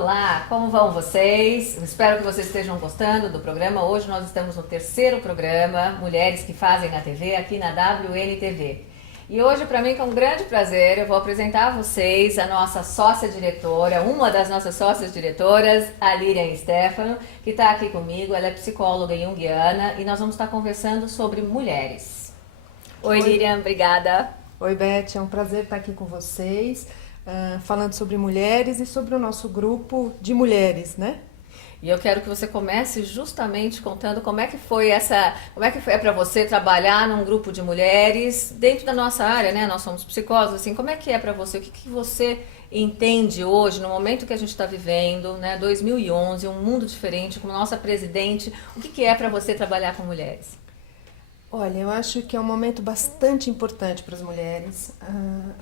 Olá, como vão vocês? Espero que vocês estejam gostando do programa. Hoje nós estamos no terceiro programa, Mulheres que Fazem a TV, aqui na WNTV. E hoje, para mim, é um grande prazer, eu vou apresentar a vocês a nossa sócia-diretora, uma das nossas sócias-diretoras, a Lirian Stefano, que está aqui comigo. Ela é psicóloga junguiana e nós vamos estar conversando sobre mulheres. Oi, Lirian, obrigada. Oi, Beth, é um prazer estar aqui com vocês, falando sobre mulheres e sobre o nosso grupo de mulheres, né? E eu quero que você comece justamente contando como é que foi para você trabalhar num grupo de mulheres dentro da nossa área, né? Nós somos psicólogos, assim, como é que é para você? O que você entende hoje, no momento que a gente está vivendo, né? 2011, um mundo diferente, como nossa presidente, o que é para você trabalhar com mulheres? Olha, eu acho que é um momento bastante importante para as mulheres.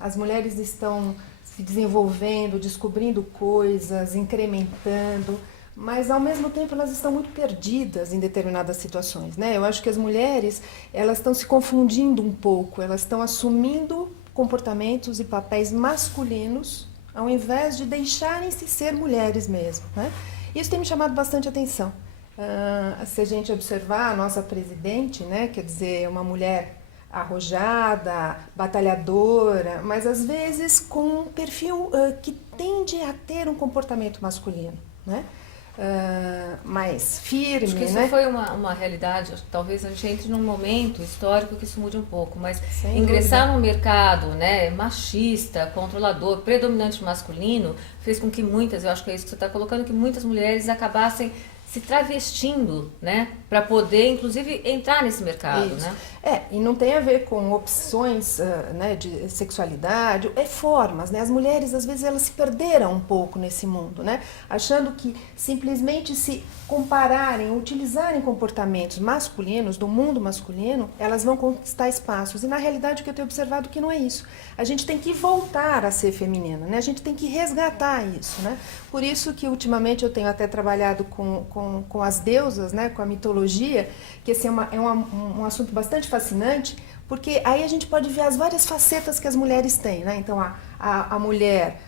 As mulheres estão se desenvolvendo, descobrindo coisas, incrementando, mas ao mesmo tempo elas estão muito perdidas em determinadas situações, né? Eu acho que as mulheres, elas estão se confundindo um pouco, elas estão assumindo comportamentos e papéis masculinos ao invés de deixarem-se ser mulheres mesmo, né? Isso tem me chamado bastante atenção. Se a gente observar a nossa presidente, né, quer dizer, uma mulher arrojada, batalhadora, mas às vezes com um perfil que tende a ter um comportamento masculino, né? Mais firme, acho que isso né? foi uma realidade, talvez a gente entre num momento histórico que isso mude um pouco, mas Sem ingressar dúvida. num mercado, né, machista, controlador, predominante masculino, fez com que muitas, eu acho que é isso que você está colocando, que muitas mulheres acabassem se travestindo, né, para poder, inclusive, entrar nesse mercado, Isso. né? E não tem a ver com opções né, de sexualidade, formas, né? As mulheres, às vezes, elas se perderam um pouco nesse mundo, né? Achando que simplesmente se compararem, utilizarem comportamentos masculinos, do mundo masculino, elas vão conquistar espaços. E, na realidade, o que eu tenho observado é que não é isso. A gente tem que voltar a ser feminina, né? A gente tem que resgatar isso, né? Por isso que, ultimamente, eu tenho até trabalhado com as deusas, né? Com a mitologia, que esse é um assunto bastante fascinante, porque aí a gente pode ver as várias facetas que as mulheres têm, né? Então, a mulher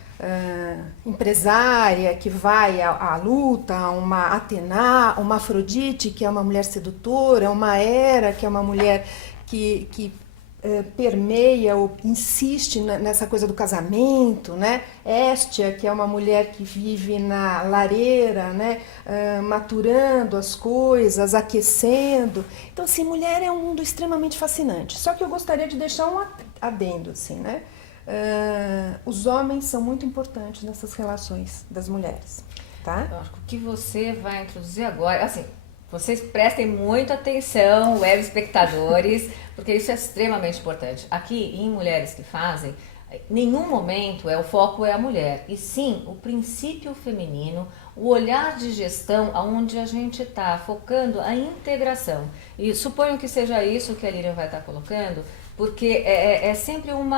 empresária que vai à luta, uma Atena, uma Afrodite, que é uma mulher sedutora, uma Hera, que é uma mulher que permeia ou insiste nessa coisa do casamento, né? Hestia, que é uma mulher que vive na lareira, né? Maturando as coisas, aquecendo. Então, assim, mulher é um mundo extremamente fascinante. Só que eu gostaria de deixar um adendo, assim, né? Os homens são muito importantes nessas relações das mulheres, tá? Eu acho que o que você vai introduzir agora, assim, vocês prestem muita atenção, web espectadores, porque isso é extremamente importante. Aqui, em Mulheres que Fazem, nenhum momento o foco é a mulher, e sim o princípio feminino, o olhar de gestão onde a gente está focando a integração. E suponho que seja isso que a Lirian vai estar colocando, porque é sempre um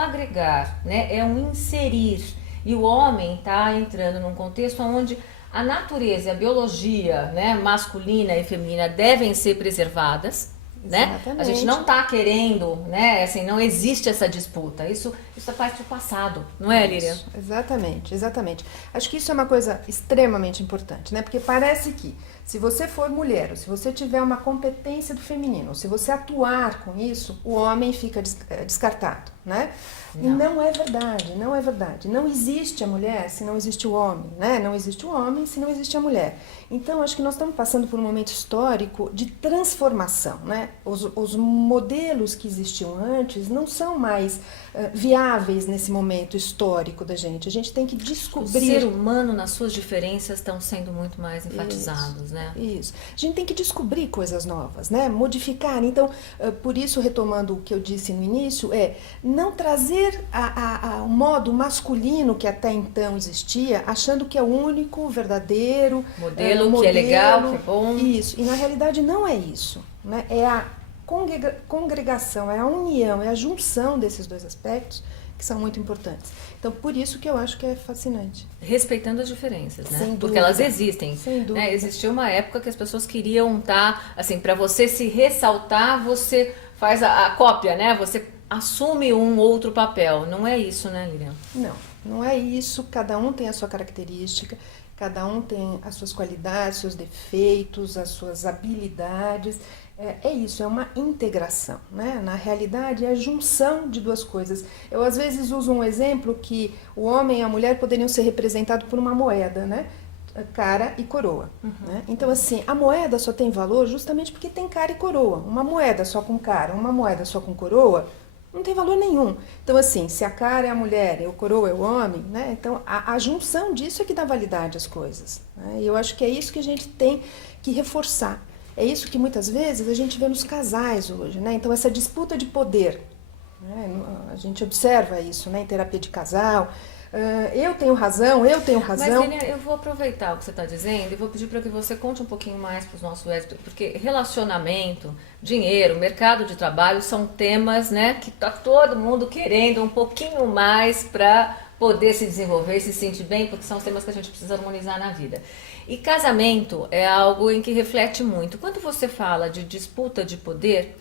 agregar, né? É um inserir. E o homem está entrando num contexto onde a natureza e a biologia, né, masculina e feminina devem ser preservadas, né? A gente não está querendo, né, assim, não existe essa disputa. Isso é parte do passado, não é, Lirian? Exatamente, exatamente. Acho que isso é uma coisa extremamente importante, né? Porque parece que se você for mulher, ou se você tiver uma competência do feminino, ou se você atuar com isso, o homem fica descartado, né? Não. E não é verdade, não é verdade. Não existe a mulher se não existe o homem, né? Não existe o homem se não existe a mulher. Então, acho que nós estamos passando por um momento histórico de transformação, né? Os modelos que existiam antes não são mais viáveis nesse momento histórico da gente. A gente tem que descobrir... O ser humano, nas suas diferenças, estão sendo muito mais enfatizados, né? Isso. A gente tem que descobrir coisas novas, né? Modificar. Então, por isso, retomando o que eu disse no início, não trazer o modo masculino que até então existia, achando que é o único, verdadeiro modelo, que é legal, que é bom. Isso. E na realidade não é isso, né? É a congregação, é a união, é a junção desses dois aspectos que são muito importantes. Então, por isso que eu acho que é fascinante. Respeitando as diferenças, né? Sem dúvida. Porque elas existem. Sem dúvida. Né? Existiu uma época que as pessoas queriam estar, assim, para você se ressaltar, você faz a cópia, né? Você assume um outro papel. Não é isso, né, Lirian? Não. Não é isso, cada um tem a sua característica, cada um tem as suas qualidades, seus defeitos, as suas habilidades. É isso, é uma integração, né? Na realidade, é a junção de duas coisas. Eu, às vezes, uso um exemplo que o homem e a mulher poderiam ser representados por uma moeda, né? Cara e coroa. Né? Então, assim, a moeda só tem valor justamente porque tem cara e coroa. Uma moeda só com cara, uma moeda só com coroa, não tem valor nenhum. Então, assim, se a cara é a mulher e o coroa é o homem, né? Então, a junção disso é que dá validade às coisas. Né? E eu acho que é isso que a gente tem que reforçar. É isso que muitas vezes a gente vê nos casais hoje, né? Então, essa disputa de poder, né? A gente observa isso, né? Em terapia de casal. Eu tenho razão. Mas, Lilian, eu vou aproveitar o que você está dizendo e vou pedir para que você conte um pouquinho mais para os nossos webs, porque relacionamento, dinheiro, mercado de trabalho são temas, né, que está todo mundo querendo um pouquinho mais para poder se desenvolver, se sentir bem, porque são os temas que a gente precisa harmonizar na vida. E casamento é algo em que reflete muito. Quando você fala de disputa de poder,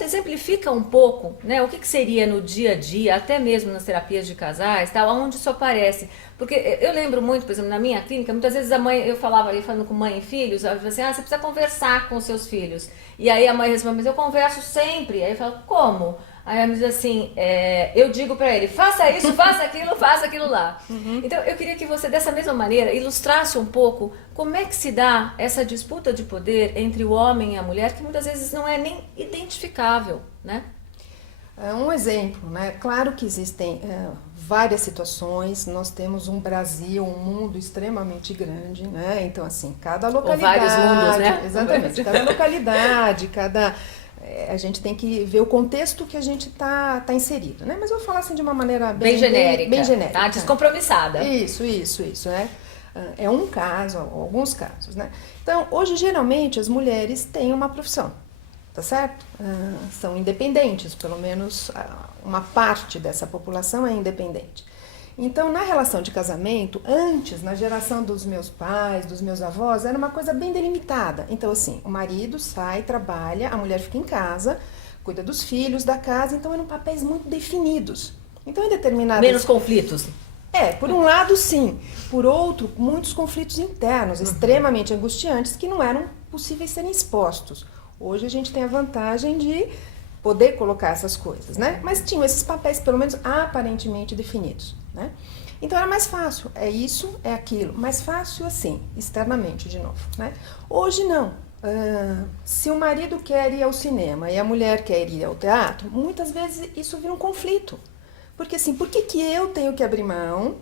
exemplifica um pouco, né, o que seria no dia a dia, até mesmo nas terapias de casais, tal, onde isso aparece. Porque eu lembro muito, por exemplo, na minha clínica, muitas vezes a mãe, eu falava ali, falando com mãe e filhos, ela falava assim, você precisa conversar com os seus filhos. E aí a mãe responde, mas eu converso sempre. Aí eu falo, como? Aí ela me diz assim, eu digo pra ele, faça isso, faça aquilo lá. Então eu queria que você, dessa mesma maneira, ilustrasse um pouco como é que se dá essa disputa de poder entre o homem e a mulher, que muitas vezes não é nem identificável, né? Um exemplo, né? Claro que existem várias situações, nós temos um Brasil, um mundo extremamente grande, né? Então, assim, cada localidade... Ou vários mundos, né? Exatamente, cada localidade, a gente tem que ver o contexto que a gente tá inserido, né? Mas eu vou falar assim de uma maneira bem genérica. Bem genérica. Tá? Descompromissada. Isso, né? É um caso, alguns casos, né? Então, hoje, geralmente, as mulheres têm uma profissão, tá certo? São independentes, pelo menos uma parte dessa população é independente. Então, na relação de casamento, antes, na geração dos meus pais, dos meus avós, era uma coisa bem delimitada. Então, assim, o marido sai, trabalha, a mulher fica em casa, cuida dos filhos, da casa, então eram papéis muito definidos. Então, em determinadas... Menos conflitos. Por um lado, sim. Por outro, muitos conflitos internos, extremamente angustiantes, que não eram possíveis serem expostos. Hoje a gente tem a vantagem de poder colocar essas coisas, né? Mas tinham esses papéis, pelo menos aparentemente definidos, né? Então era mais fácil, é isso, é aquilo, mais fácil assim, externamente de novo, né? Hoje não. Se o marido quer ir ao cinema e a mulher quer ir ao teatro, muitas vezes isso vira um conflito. Porque assim, por que eu tenho que abrir mão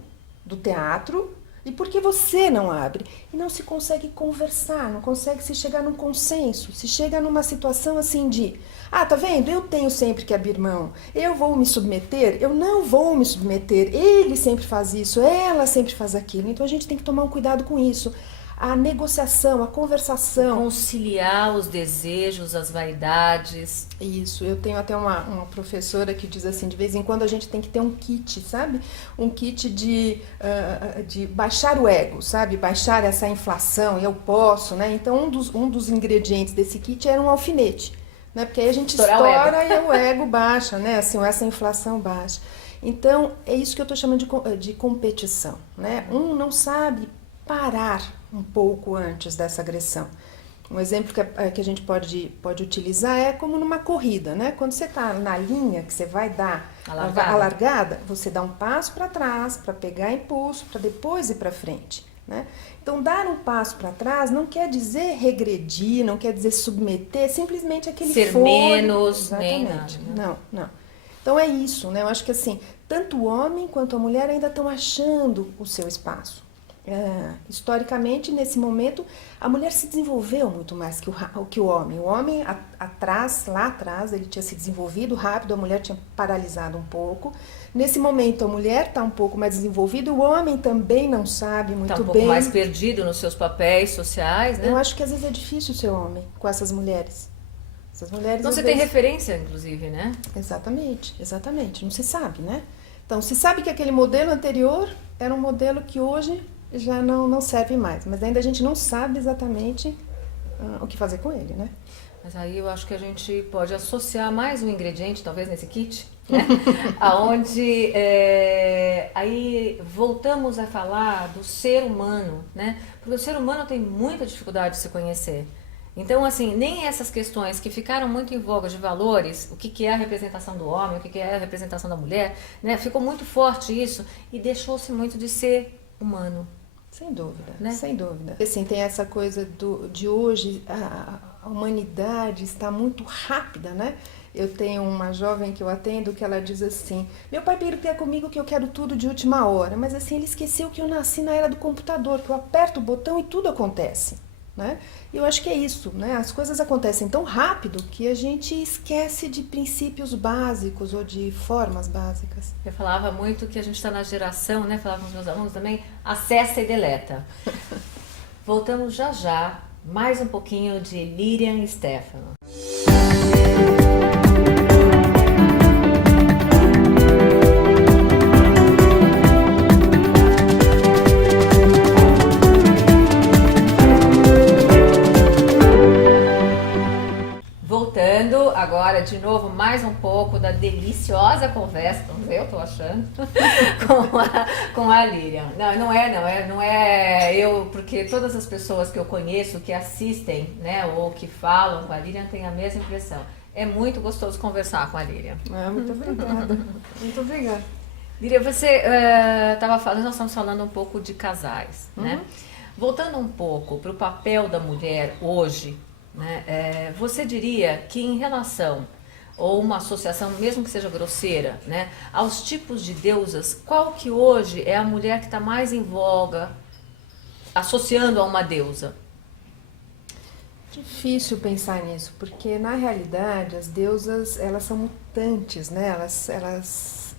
do teatro e por que você não abre? E não se consegue conversar, não consegue se chegar num consenso, se chega numa situação assim de, tá vendo? Eu tenho sempre que abrir mão, eu vou me submeter, eu não vou me submeter, ele sempre faz isso, ela sempre faz aquilo. Então a gente tem que tomar um cuidado com isso. A negociação, a conversação. Conciliar os desejos, as vaidades. Isso, eu tenho até uma professora que diz assim, de vez em quando a gente tem que ter um kit, sabe? Um kit de baixar o ego, sabe? Baixar essa inflação, eu posso, né? Então um dos ingredientes desse kit era um alfinete, né? Porque aí a gente estoura e o ego baixa, né? Assim, essa inflação baixa. Então, é isso que eu estou chamando de competição, né? Um não sabe parar um pouco antes dessa agressão. Um exemplo que a gente pode utilizar é como numa corrida, né? Quando você está na linha que você vai dar a largada, você dá um passo para trás para pegar impulso, para depois ir para frente, né? Então, dar um passo para trás não quer dizer regredir, não quer dizer submeter, simplesmente aquele ser menos, nem nada. Não. Então, é isso, né? Eu acho que assim, tanto o homem quanto a mulher ainda estão achando o seu espaço. Historicamente, nesse momento, a mulher se desenvolveu muito mais que o homem. O homem, lá atrás, ele tinha se desenvolvido rápido, a mulher tinha paralisado um pouco. Nesse momento, a mulher está um pouco mais desenvolvida, o homem também não sabe muito bem. Está um pouco mais perdido nos seus papéis sociais, né? Eu acho que às vezes é difícil ser homem com essas mulheres. Essas mulheres, então você tem referência, inclusive, né? Exatamente. Não se sabe, né? Então, se sabe que aquele modelo anterior era um modelo que hoje já não serve mais, mas ainda a gente não sabe exatamente o que fazer com ele, né? Mas aí eu acho que a gente pode associar mais um ingrediente, talvez, nesse kit, né? Aonde aí voltamos a falar do ser humano, né? Porque o ser humano tem muita dificuldade de se conhecer. Então, assim, nem essas questões que ficaram muito em voga de valores, o que que é a representação do homem, o que que é a representação da mulher, né? Ficou muito forte isso e deixou-se muito de ser humano. Sem dúvida, Né? sem dúvida. Assim, tem essa coisa de hoje, a humanidade está muito rápida, né? Eu tenho uma jovem que eu atendo que ela diz assim: meu pai briga comigo que eu quero tudo de última hora, mas assim, ele esqueceu que eu nasci na era do computador, que eu aperto o botão e tudo acontece. Né? E eu acho que é isso, né? As coisas acontecem tão rápido que a gente esquece de princípios básicos ou de formas básicas. Eu falava muito que a gente está na geração, né? Falava com os meus alunos também, acessa e deleta. Voltamos já já, mais um pouquinho de Lilian Stefano. Voltando agora de novo mais um pouco da deliciosa conversa, vamos ver, eu tô achando, com a Lilian. Não é eu, porque todas as pessoas que eu conheço que assistem, né, ou que falam com a Lilian têm a mesma impressão. É muito gostoso conversar com a Lilian. Muito obrigada. Muito obrigada. Lilian, você estava falando, nós estamos falando um pouco de casais, né? Voltando um pouco para o papel da mulher hoje, né? Você diria que em relação, ou uma associação, mesmo que seja grosseira, né, aos tipos de deusas, qual que hoje é a mulher que está mais em voga, associando a uma deusa? Difícil pensar nisso, porque na realidade as deusas, elas são mutantes, né? Elas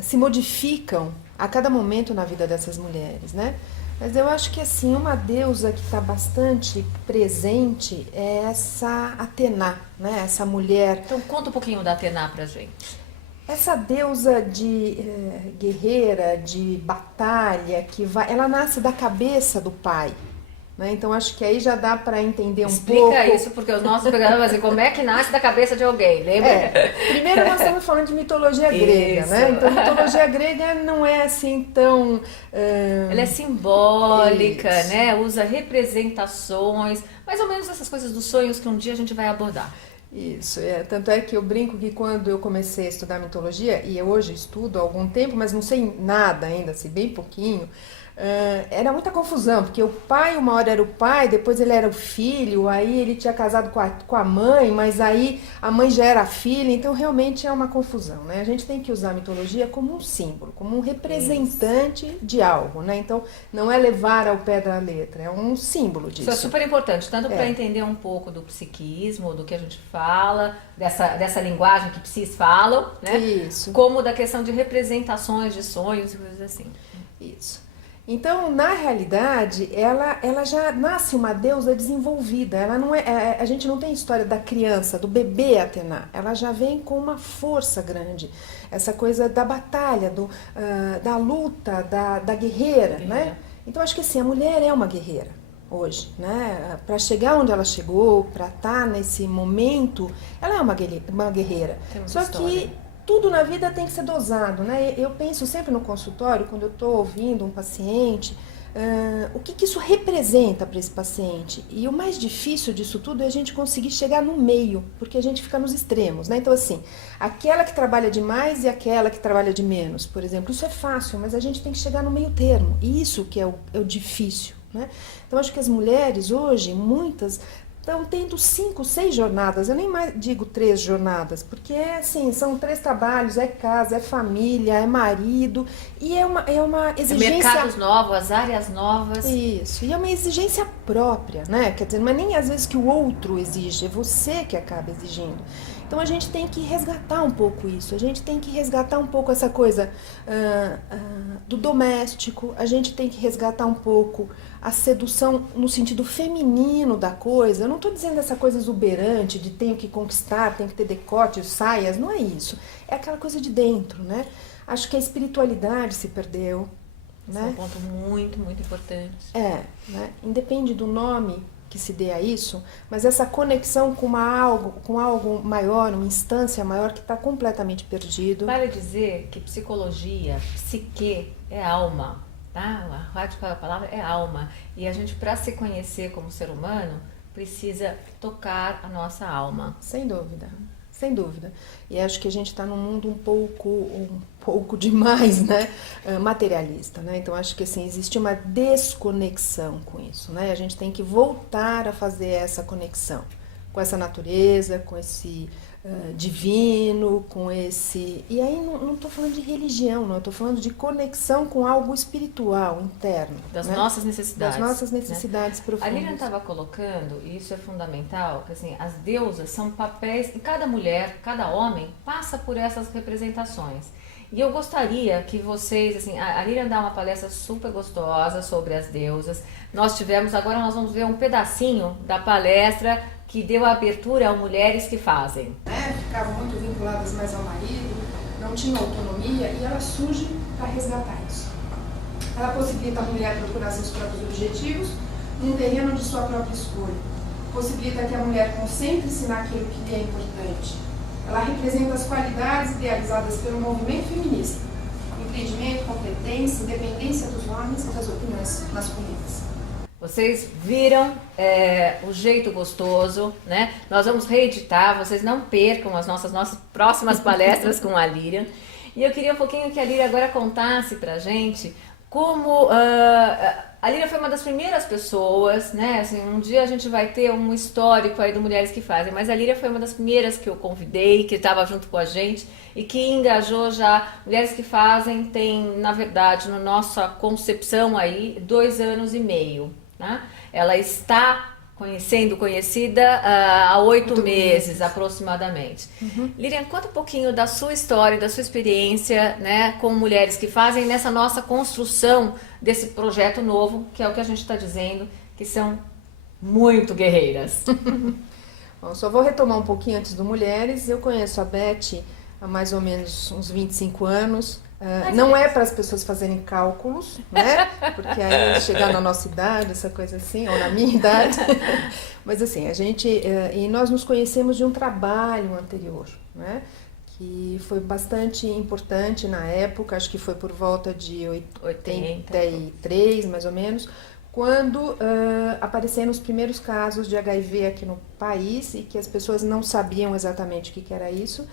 se modificam a cada momento na vida dessas mulheres, né? Mas eu acho que assim, uma deusa que está bastante presente é essa Atena, né? Essa mulher. Então conta um pouquinho da Atena pra gente. Essa deusa de guerreira, de batalha, ela nasce da cabeça do pai. Né? Então acho que aí já dá para entender um pouco. Explica isso, porque os nossos programas assim, como é que nasce da cabeça de alguém, lembra? Primeiro nós estamos falando de mitologia grega, né? Então mitologia grega não é assim tão... Ela é simbólica, né? Usa representações, mais ou menos essas coisas dos sonhos que um dia a gente vai abordar. Isso, tanto é que eu brinco que quando eu comecei a estudar mitologia, e eu hoje estudo há algum tempo, mas não sei nada ainda, assim, bem pouquinho, era muita confusão, porque o pai uma hora era o pai, depois ele era o filho, aí ele tinha casado com a mãe, mas aí a mãe já era a filha, então realmente é uma confusão, né? A gente tem que usar a mitologia como um símbolo, como um representante de algo, né? Então não é levar ao pé da letra, é um símbolo disso. Isso é super importante, tanto para entender um pouco do psiquismo, do que a gente fala, dessa linguagem que psis falam, né? Isso. Como da questão de representações de sonhos e coisas assim. Isso. Então, na realidade, ela já nasce uma deusa desenvolvida. Ela não a gente não tem a história da criança, do bebê Atena. Ela já vem com uma força grande. Essa coisa da batalha, da luta, da guerreira, né? Então, acho que assim, a mulher é uma guerreira hoje, né? Para chegar onde ela chegou, para estar nesse momento, ela é uma guerreira. Só que tudo na vida tem que ser dosado, né? Eu penso sempre no consultório, quando eu estou ouvindo um paciente, o que isso representa para esse paciente. E o mais difícil disso tudo é a gente conseguir chegar no meio, porque a gente fica nos extremos, né? Então, assim, aquela que trabalha demais e aquela que trabalha de menos, por exemplo, isso é fácil, mas a gente tem que chegar no meio termo. E isso que é o difícil, né? Então, acho que as mulheres hoje, muitas... estão tendo 5, 6 jornadas, eu nem mais digo 3 jornadas, porque assim, são 3 trabalhos, é casa, é família, é marido, e é uma exigência... mercados novos, áreas novas. Isso, e é uma exigência própria, né? Quer dizer, não é nem às vezes que o outro exige, é você que acaba exigindo. Então a gente tem que resgatar um pouco isso, a gente tem que resgatar um pouco essa coisa do doméstico, a gente tem que resgatar um pouco a sedução no sentido feminino da coisa. Eu não estou dizendo essa coisa exuberante de tenho que conquistar, tenho que ter decote, saias, não é isso. É aquela coisa de dentro, né? Acho que a espiritualidade se perdeu. Esse é um ponto muito, muito importante. Né? Independe do nome que se dê a isso, mas essa conexão com algo maior, uma instância maior que está completamente perdido. Vale dizer que psicologia, psique, é alma, tá? A radical palavra é alma. E a gente, para se conhecer como ser humano, precisa tocar a nossa alma. Sem dúvida. Sem dúvida. E acho que a gente está num mundo um pouco demais, né? Materialista, né? Então acho que assim, existe uma desconexão com isso, né? A gente tem que voltar a fazer essa conexão com essa natureza, com esse divino, com esse... E aí não estou falando de religião, não. Eu estou falando de conexão com algo espiritual, interno. Das né? nossas necessidades. Das nossas necessidades profundas. A Lilian estava colocando, e isso é fundamental, que assim, as deusas são papéis, e cada mulher, cada homem passa por essas representações. E eu gostaria que vocês, assim, a Lilian dá uma palestra super gostosa sobre as deusas. Agora nós vamos ver um pedacinho da palestra que deu a abertura a Mulheres que Fazem. Ficavam muito vinculadas mais ao marido, não tinham autonomia, e ela surge para resgatar isso. Ela possibilita a mulher procurar seus próprios objetivos num terreno de sua própria escolha. Possibilita que a mulher concentre-se naquilo que lhe é importante. Ela representa as qualidades idealizadas pelo movimento feminista: empreendimento, competência, independência dos homens e das opiniões masculinas. Vocês viram o jeito gostoso, né? Nós vamos reeditar, vocês não percam as nossas próximas palestras com a Lilian. E eu queria um pouquinho que a Lilian agora contasse pra gente como a Lilian foi uma das primeiras pessoas, né? Assim, um dia a gente vai ter um histórico aí do Mulheres que Fazem, mas a Lilian foi uma das primeiras que eu convidei, que estava junto com a gente e que engajou já. Mulheres que Fazem tem, na verdade, na nossa concepção aí, 2 anos e meio. Né? Ela está conhecida há 8 meses aproximadamente. Lilian, conta um pouquinho da sua história, da sua experiência, né, com Mulheres que Fazem nessa nossa construção desse projeto novo, que é o que a gente está dizendo, que são muito guerreiras. Bom, só vou retomar um pouquinho antes do Mulheres. Eu conheço a Beth há mais ou menos uns 25 anos. Não é para as pessoas fazerem cálculos, né? Porque aí chegar na nossa idade, essa coisa assim, ou na minha idade. Mas assim, e nós nos conhecemos de um trabalho anterior, né? Que foi bastante importante na época, acho que foi por volta de 83, mais ou menos, quando apareceram os primeiros casos de HIV aqui no país e que as pessoas não sabiam exatamente o que era isso.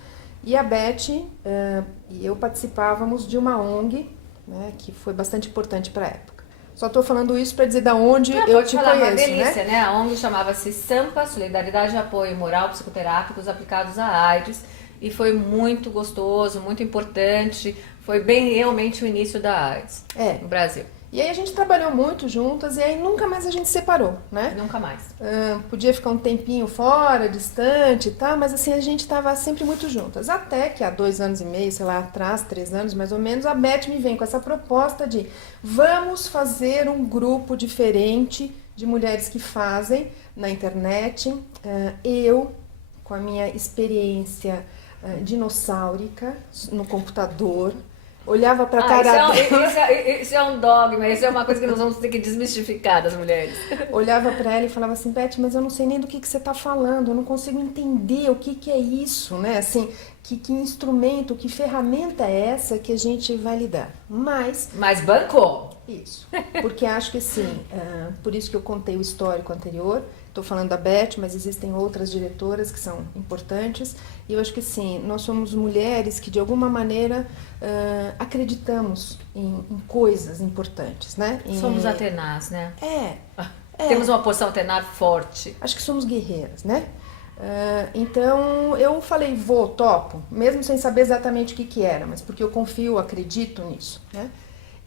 E a Beth e eu participávamos de uma ONG, né, que foi bastante importante para a época. Só estou falando isso para dizer da onde eu te conheço. Uma delícia, né? A ONG chamava-se SAMPA, Solidariedade e Apoio Moral Psicoterápicos Aplicados à AIDS, e foi muito gostoso, muito importante. Foi bem realmente o início da AIDS no Brasil. E aí a gente trabalhou muito juntas e aí nunca mais a gente se separou, né? Nunca mais. Podia ficar um tempinho fora, distante, tá? Mas assim, a gente estava sempre muito juntas. Até que há 2 anos e meio, sei lá, atrás, 3 anos mais ou menos, a Beth me vem com essa proposta de vamos fazer um grupo diferente de mulheres que fazem na internet. Eu, com a minha experiência dinossáurica no computador, olhava para a cara dela. Isso é um dogma, isso é uma coisa que nós vamos ter que desmistificar das mulheres. Olhava para ela e falava assim: Beth, mas eu não sei nem do que você está falando, eu não consigo entender o que é isso, né? Assim, que instrumento, que ferramenta é essa que a gente vai lidar? Mas bancou. Isso, porque acho que sim, por isso que eu contei o histórico anterior. Estou falando da Beth, mas existem outras diretoras que são importantes. E eu acho que sim, nós somos mulheres que de alguma maneira acreditamos em coisas importantes, né? Somos a tenaz, né? Temos uma posição tenar forte. Acho que somos guerreiras, né? Então eu falei, topo, mesmo sem saber exatamente o que era, mas porque eu confio, acredito nisso, né?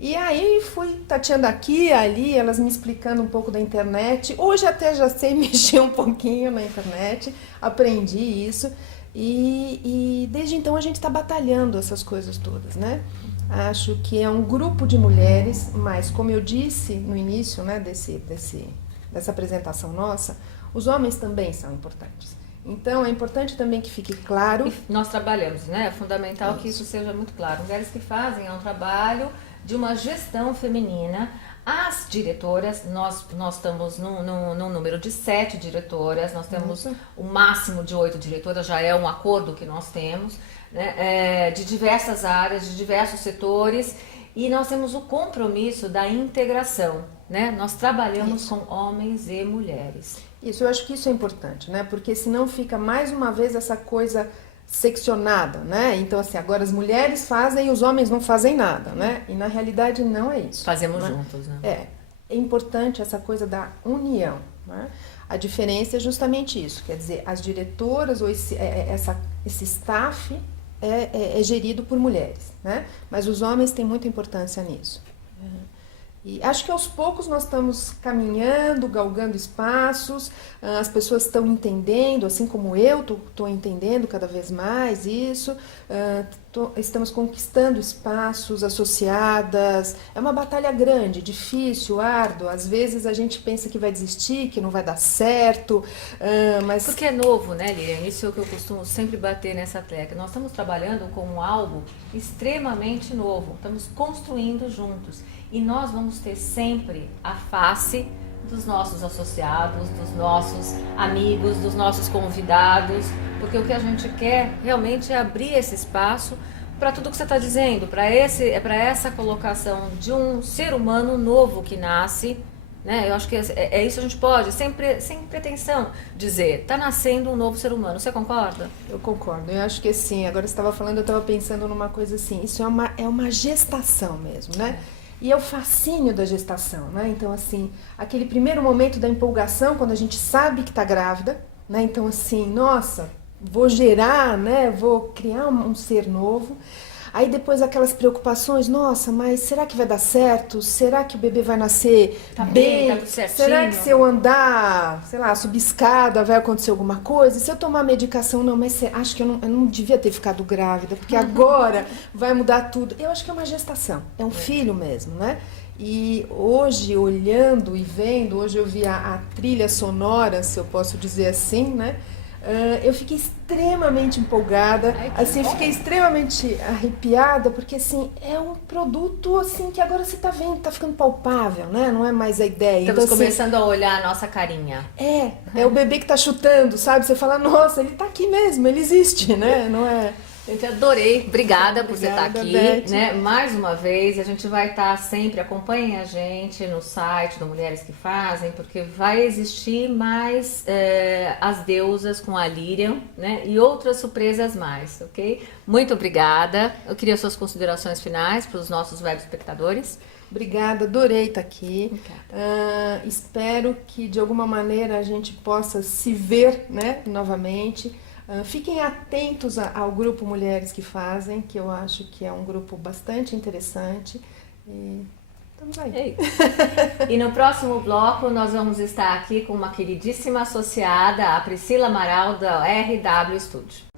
E aí fui tateando aqui, ali, elas me explicando um pouco da internet. Hoje até já sei mexer um pouquinho na internet, aprendi isso. E desde então a gente está batalhando essas coisas todas, né? Acho que é um grupo de mulheres, mas como eu disse no início, né, dessa apresentação nossa, os homens também são importantes. Então é importante também que fique claro. E nós trabalhamos, né? É fundamental que isso seja muito claro. Mulheres que Fazem é um trabalho de uma gestão feminina. As diretoras, nós estamos num número de 7 diretoras, nós temos o máximo de 8 diretoras, já é um acordo que nós temos, né, de diversas áreas, de diversos setores, e nós temos o compromisso da integração, né? Nós trabalhamos com homens e mulheres. Isso, eu acho que isso é importante, né? Porque senão fica mais uma vez essa coisa seccionada, né? Então, assim, agora as mulheres fazem e os homens não fazem nada, né? E na realidade não é isso. Fazemos né? juntos, né? É importante essa coisa da união, né? A diferença é justamente isso, quer dizer, as diretoras ou esse staff é gerido por mulheres, né? Mas os homens têm muita importância nisso. E acho que aos poucos nós estamos caminhando, galgando espaços, as pessoas estão entendendo, assim como eu estou entendendo cada vez mais isso, estamos conquistando espaços, associadas, é uma batalha grande, difícil, árdua, às vezes a gente pensa que vai desistir, que não vai dar certo, mas... Porque é novo, né, Lilian? Isso é o que eu costumo sempre bater nessa tecla. Nós estamos trabalhando com algo extremamente novo, estamos construindo juntos. E nós vamos ter sempre a face dos nossos associados, dos nossos amigos, dos nossos convidados, porque o que a gente quer realmente é abrir esse espaço para tudo que você está dizendo, para essa colocação de um ser humano novo que nasce, né? Eu acho que é isso que a gente pode, sem pretensão, dizer, está nascendo um novo ser humano. Você concorda? Eu concordo, eu acho que sim. Agora você estava falando, eu estava pensando numa coisa assim, isso é uma gestação mesmo, né? E é o fascínio da gestação, né? Então, assim, aquele primeiro momento da empolgação, quando a gente sabe que está grávida, né? Então, assim, nossa, vou gerar, né? Vou criar um ser novo. Aí depois aquelas preocupações, nossa, mas será que vai dar certo? Será que o bebê vai nascer bem? Tá tudo certinho? Será que se eu andar, sei lá, subir escada, vai acontecer alguma coisa? Se eu tomar medicação, não, mas acho que eu não devia ter ficado grávida, porque agora vai mudar tudo. Eu acho que é uma gestação, é um filho mesmo, né? E hoje, olhando e vendo, hoje eu vi a trilha sonora, se eu posso dizer assim, né? Eu fiquei extremamente empolgada, assim, fiquei extremamente arrepiada, porque assim, é um produto assim que agora você tá vendo, tá ficando palpável, né? Não é mais a ideia. Estamos então, começando a olhar a nossa carinha. É o bebê que tá chutando, sabe? Você fala, nossa, ele tá aqui mesmo, ele existe, né? Não é... Gente, adorei. Obrigada por você estar aqui, Beth. né? Mais uma vez, a gente vai estar sempre, acompanhem a gente no site do Mulheres que Fazem, porque vai existir mais as deusas com a Lilian, né? E outras surpresas mais, ok? Muito obrigada. Eu queria suas considerações finais para os nossos web espectadores. Obrigada, adorei estar aqui. Espero que de alguma maneira a gente possa se ver, né, novamente. Fiquem atentos ao grupo Mulheres que Fazem, que eu acho que é um grupo bastante interessante. E estamos aí. E no próximo bloco nós vamos estar aqui com uma queridíssima associada, a Priscila Amaral, da RW Studio.